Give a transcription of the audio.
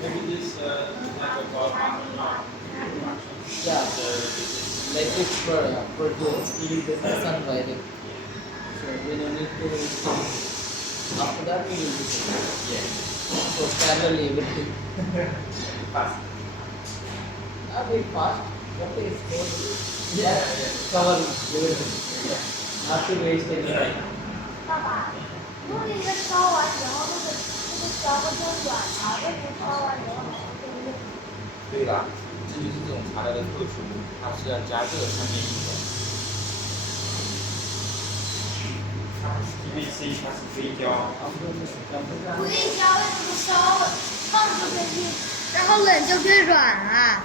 Maybe this like a ball Yeah, like it produce Eason wiring. So we don't need to stop. After that we will do it. Yeah. So parallel everything. Fast. Not very fast, but it's good. Yeah, Cover everything. yeah. Not to waste any time. 爸爸，如果那个烧完以后，那个条会变软了，为什么烧完以后还是变硬？对啦，这就是这种材料的特殊，它是要加热才变硬的。它不是 PVC，它是硅胶。硅胶为什么烧了放就变硬，然后冷就变软啊？